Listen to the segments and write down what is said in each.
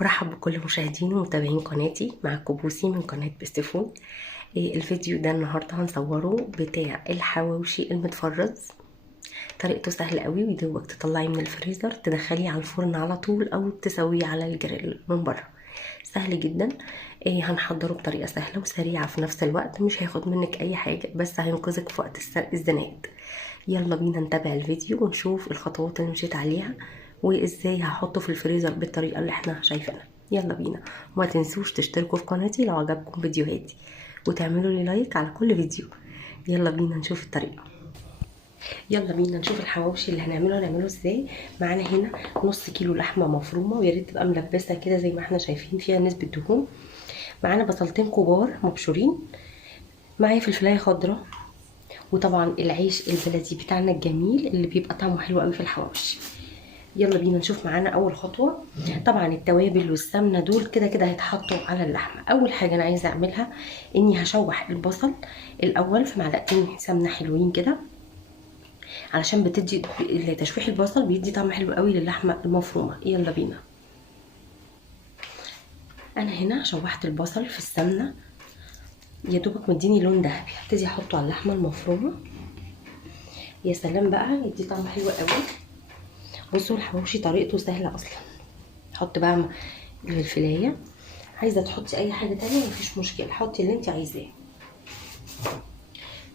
برحب بكل مشاهدين ومتابعين قناتي. معاكم بوسي من قناة بستفون. الفيديو ده النهاردة هنصوره بتاع الحواوشي المتفرز. طريقته سهلة قوي، ويدوبك تطلعيه من الفريزر تدخليه على الفرن على طول او تسويه على الجريل من بره. سهل جدا. هنحضره بطريقة سهلة وسريعة في نفس الوقت، مش هياخد منك اي حاجة، بس هينقذك في وقت الزناد. يلا بينا نتابع الفيديو ونشوف الخطوات اللي مشيت عليها وازاي هحطه في الفريزر بالطريقة اللي احنا شايفينها. يلا بينا، وما تنسوش تشتركوا في قناتي لو عجبكم فيديوهاتي، وتعملوا لي لايك على كل فيديو. يلا بينا نشوف الطريقة. يلا بينا نشوف الحواوشي اللي هنعمله ازاي. معانا هنا نص كيلو لحمه مفرومه، ويا ريت تبقى ملبسه كده زي ما احنا شايفين فيها نسبه دهون. معانا بصلتين كبار مبشورين، معايا فلفلايه خضراء، وطبعا العيش البلدي بتاعنا الجميل اللي بيبقى طعمه حلو قوي في الحواوشي. يلا بينا نشوف. معانا اول خطوه، طبعا التوابل والسمنه دول كده كده هيتحطوا على اللحمه. اول حاجه انا عايزه اعملها اني هشوح البصل الاول في معلقتين سمنه حلوين كده، علشان بتدي تشويح البصل بيدي طعم حلو قوي للحمه المفرومه. يلا بينا. انا هنا شوحت البصل في السمنه يا دوبك مديني لون ذهبي، هبتدي احطه على اللحمه المفرومه. يا سلام بقى، يدي طعم حلو قوي. بصوا الحواوشي طريقته سهله اصلا. حط بقى الفلفلايه، عايزه تحطي اي حاجه تانية مفيش مشكله، حطي اللي انت عايزاه.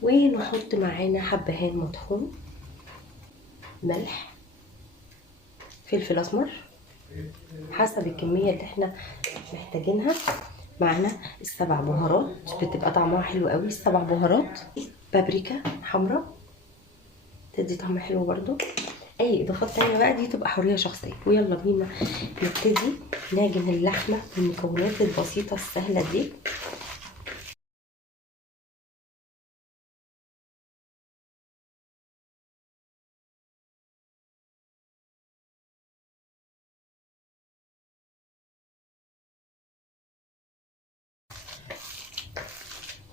ونحط معانا حبهان مطحون، ملح، فلفل اسمر حسب الكميه اللي احنا محتاجينها. معانا السبع بهارات، بتبقى طعمها حلو قوي السبع بهارات. بابريكا حمراء تدي طعم حلو برضو. اي اضافات تانية بقى دي تبقى حرية شخصية. ويلا بينا نبتدي نعجن اللحمة بالمكونات البسيطة السهلة دي.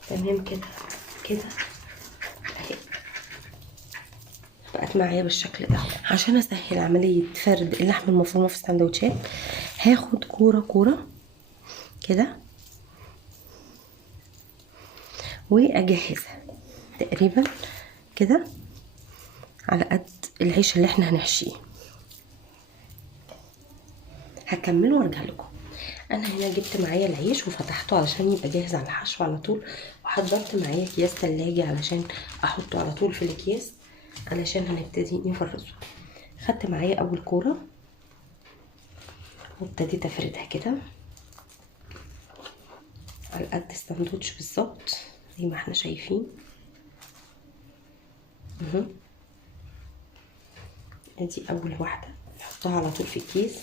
تمام كده كده اهي بقت معايا بالشكل ده. عشان اسهل عملية فرد اللحمة المفرومة في السندوتشات، هاخد كورة كورة كده واجهزها تقريبا كده على قد العيش اللي احنا هنحشيه. هكمله وارجع لكم. انا هنا جبت معايا العيش وفتحته علشان يبقى جاهز على الحشو على طول، وحضرت معايا اكياس تلاجة علشان احطه على طول في الاكياس علشان هنبتدي نفرزه. خدت معايا اول كوره وابتديت افردها كده على قد الساندوتش بالظبط زي ما احنا شايفين. ادي اول واحده نحطها على طول في الكيس.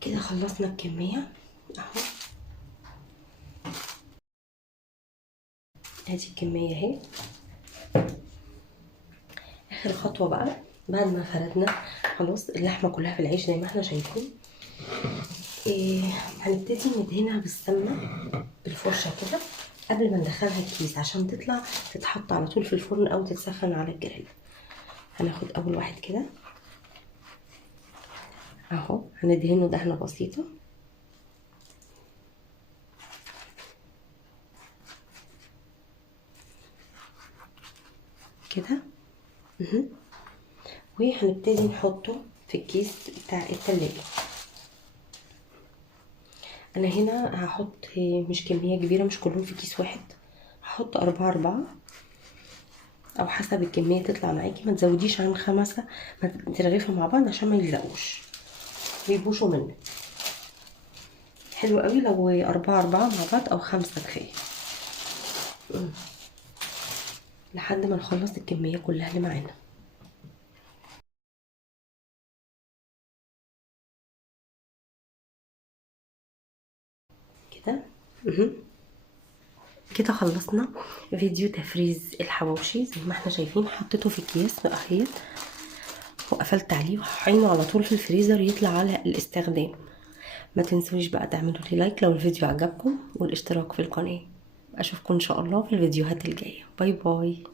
كده خلصنا الكميه اهو. ادي الكميه اهي. اخر خطوه بقى بعد ما فردنا خلاص اللحمه كلها في العيش زي ما احنا شايفين، هنبتدي ندهنها بالسمنه بالفرشه كده قبل ما ندخلها الكيس عشان تطلع تتحط على طول في الفرن او تتسخن على الجريل. هناخد اول واحد كده اهو، هندهنه دهنه بسيطه كده. وهنبتدي نحطه في الكيس بتاع التلاجة. انا هنا هحط مش كميه كبيره، مش كلهم في كيس واحد، هحط 4 او حسب الكميه تطلع معاكي. ما تزوديش عن 5، ما ترغيفهم مع بعض عشان ما يلزقوش ويبوشوا منك. حلو قوي لو 4 مع بعض او 5 كفايه، لحد ما نخلص الكميه كلها اللي معانا. كده كده خلصنا فيديو تفريز الحواوشي. زي ما احنا شايفين حطيته في اكياس اهيت، وقفلت عليه وهحينه على طول في الفريزر يطلع على الاستخدام. ما تنسوش بقى تعملوا لي لايك لو الفيديو عجبكم، والاشتراك في القناة. اشوفكم ان شاء الله في الفيديوهات الجاية. باي باي.